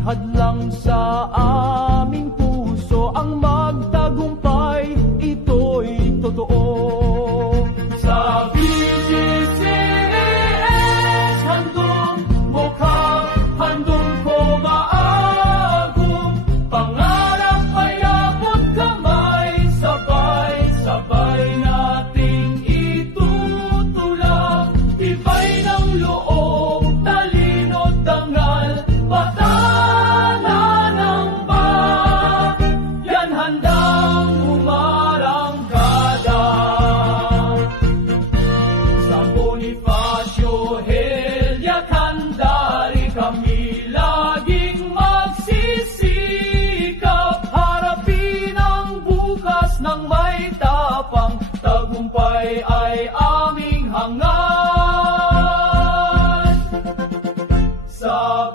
hadlang sa aming puso ang magtagumpay, ito'y totoo. Sa BGCAS, handong mukha, handong ko maagum, pangarap ay abot kamay, sabay-sabay nating itutulak, tibay ng loob, talino't dangal, batana ng yan handang umarangkada. Sa Bonifacio Helia Candari kami laging magsisikap, harapin ang bukas ng may tapang, tagumpay ay aming hangad. Sa